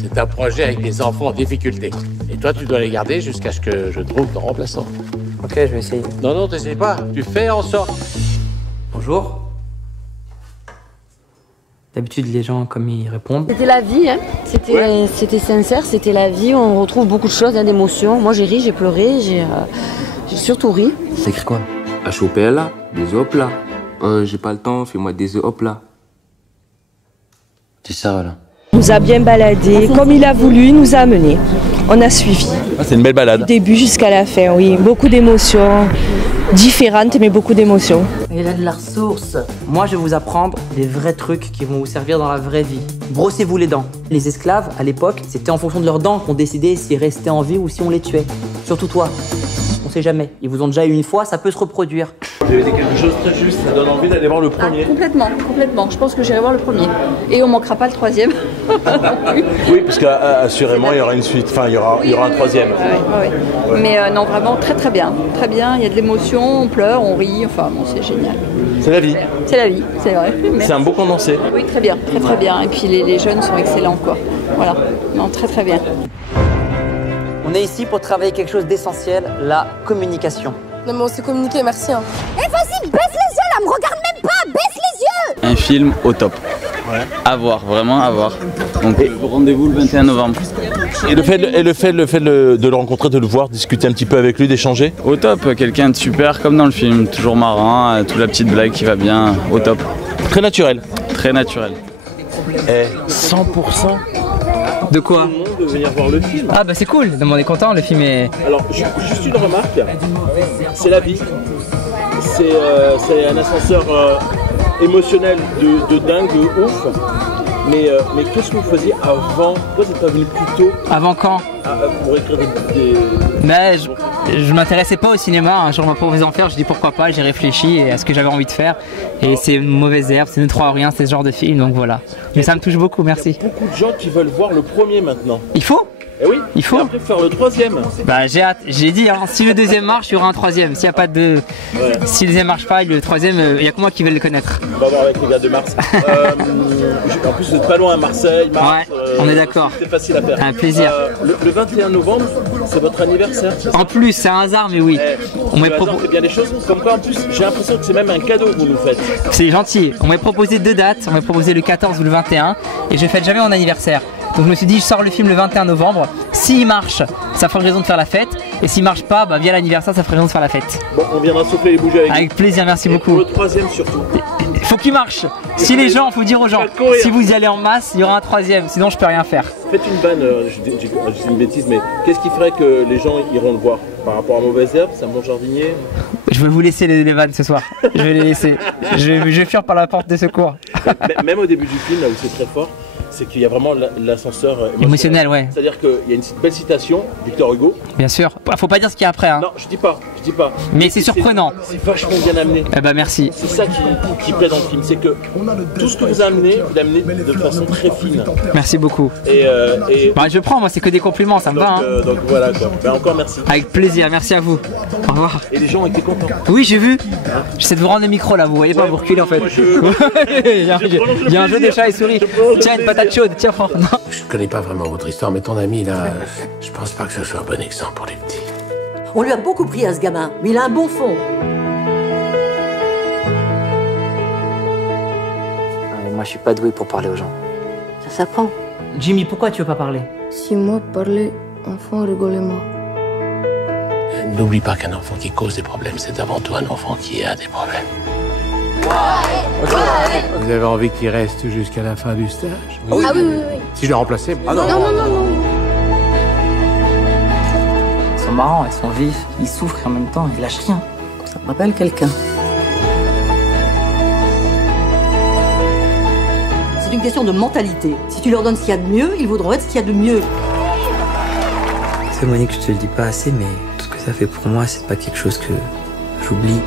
C'est un projet avec des enfants en difficulté. Et toi, tu dois les garder jusqu'à ce que je trouve ton remplaçant. Ok, je vais essayer. Non, non, t'essayes pas. Tu fais en sorte. Bonjour. D'habitude, les gens, comme ils répondent. C'était la vie, hein. C'était sincère, c'était la vie. On retrouve beaucoup de choses, hein, d'émotions. Moi, j'ai ri, j'ai pleuré, j'ai surtout ri. C'est écrit quoi? HOPLA, des hop là. J'ai pas le temps, fais-moi des hop là. C'est ça, là. Il nous a bien baladé, comme il a voulu, il nous a amenés. On a suivi. Ah, c'est une belle balade. Du début jusqu'à la fin, oui. Beaucoup d'émotions, différentes, mais beaucoup d'émotions. Il a de la ressource. Moi, je vais vous apprendre des vrais trucs qui vont vous servir dans la vraie vie. Brossez-vous les dents. Les esclaves, à l'époque, c'était en fonction de leurs dents qu'on décidait s'ils restaient en vie ou si on les tuait. Surtout toi. On sait jamais. Ils vous ont déjà eu une fois, ça peut se reproduire. Vous avez dit quelque chose de très juste, ça donne envie d'aller voir le premier. Complètement, complètement. Je pense que j'irai voir le premier. Et on manquera pas le troisième. Oui, parce qu'assurément, il y aura une suite, enfin, il y aura un troisième. Ouais. Mais non, vraiment très très bien. Très bien, il y a de l'émotion, on pleure, on rit, enfin bon, c'est génial. C'est la vie. C'est la vie, c'est vrai. C'est un beau condensé. Oui, très bien, très très bien. Et puis les jeunes sont excellents, quoi. Voilà, non, très très bien. On est ici pour travailler quelque chose d'essentiel, la communication. Non mais on s'est communiqué, merci. Hein. Eh vas-y, baisse les yeux là, me regarde même pas, baisse les yeux. Un film au top. Ouais. À voir, vraiment à voir. Donc rendez-vous le 21 novembre. Et le fait de le rencontrer, de le voir, discuter un petit peu avec lui, d'échanger? Au top, quelqu'un de super comme dans le film, toujours marrant, toute la petite blague qui va bien, au top. Très naturel. Très naturel. Et 100%. De quoi? Tout le monde veut venir voir le film. Ah bah c'est cool, on est content, le film est... Alors, juste une remarque, c'est la vie. C'est un ascenseur émotionnel de dingue, de ouf. Mais qu'est-ce que vous faisiez avant? Pourquoi vous n'êtes pas venu plus tôt? Avant quand? Pour écrire des... Mais je m'intéressais pas au cinéma, un jour on m'a proposé d'en faire, je dis pourquoi pas, j'ai réfléchi à ce que j'avais envie de faire. Et c'est une mauvaise herbe, c'est ne trois rien, c'est ce genre de film, donc voilà. Mais ça me touche beaucoup, merci. Il y a beaucoup de gens qui veulent voir le premier maintenant. Il faut? Eh oui, il faut. Et après faire le troisième. Bah j'ai hâte, j'ai dit hein, si le deuxième marche, il y aura un troisième. S'il y a pas de, si le deuxième marche pas, le troisième, il y a que moi qui vais le connaître. On va voir avec les gars de Mars. En plus vous êtes pas loin à Marseille, Mars. Ouais, on est d'accord. C'est facile à faire. Un plaisir. Le 21 novembre, c'est votre anniversaire. En plus, c'est un hasard, mais oui. On m'a proposé bien des choses. Comme quoi, en plus, j'ai l'impression que c'est même un cadeau que vous nous faites. C'est gentil. On m'a proposé 2 dates. On m'a proposé le 14 ou le 21, et je fête jamais mon anniversaire. Donc je me suis dit, je sors le film le 21 novembre. S'il marche, ça ferait raison de faire la fête. Et s'il marche pas, bah via l'anniversaire, ça ferait raison de faire la fête. Bon, on viendra souffler les bougies avec vous. Avec plaisir, merci beaucoup. Pour le troisième surtout. Il faut qu'il marche. Si les gens, faut dire aux gens, si vous y allez en masse, il y aura un troisième. Sinon, je peux rien faire. Faites une vanne, je dis une bêtise, mais qu'est-ce qui ferait que les gens iront le voir? Par rapport à Mauvaise Herbe, c'est un bon jardinier? Je vais vous laisser les vannes ce soir. Je vais les laisser. Je vais fuir par la porte de secours. Même au début du film, là où c'est très fort, c'est qu'il y a vraiment l'ascenseur émotionnel, ouais. C'est-à-dire qu'il y a une belle citation, Victor Hugo. Bien sûr. Faut pas dire ce qu'il y a après. Hein. Non, je dis pas. Mais c'est surprenant. C'est vachement bien amené. Eh ben merci. C'est ça qui plaît dans le film, c'est que tout ce que vous amenez, vous l'amenez de façon très fine. Merci beaucoup. Bah, je prends, moi c'est que des compliments, ça me va. Hein. Donc voilà quoi. Ben, encore merci. Avec plaisir, merci à vous. Au revoir. Et les gens étaient contents. Oui, j'ai vu. J'essaie de vous rendre le micro là, vous voyez pas, vous reculez en fait. Il y a un jeu de chat et souris. Tiens, une patate chaude, tiens, prends. Je connais pas vraiment votre histoire, mais ton ami là, je pense pas que ce soit un bon exemple pour les petits. On lui a beaucoup pris à ce gamin, mais il a un bon fond. Moi je suis pas doué pour parler aux gens. Ça s'apprend. Jimmy, pourquoi tu veux pas parler? Si moi parlais, enfant rigolait moi. N'oublie pas qu'un enfant qui cause des problèmes, c'est avant tout un enfant qui a des problèmes. Vous avez envie qu'il reste jusqu'à la fin du stage? Oui. Ah oui. Si je le remplaçais? Ah non. Ils sont marrants, ils sont vifs, ils souffrent en même temps, ils lâchent rien. Ça me rappelle quelqu'un. C'est une question de mentalité. Si tu leur donnes ce qu'il y a de mieux, ils voudront être ce qu'il y a de mieux. C'est Monique, je te le dis pas assez, mais tout ce que ça fait pour moi, c'est pas quelque chose que j'oublie.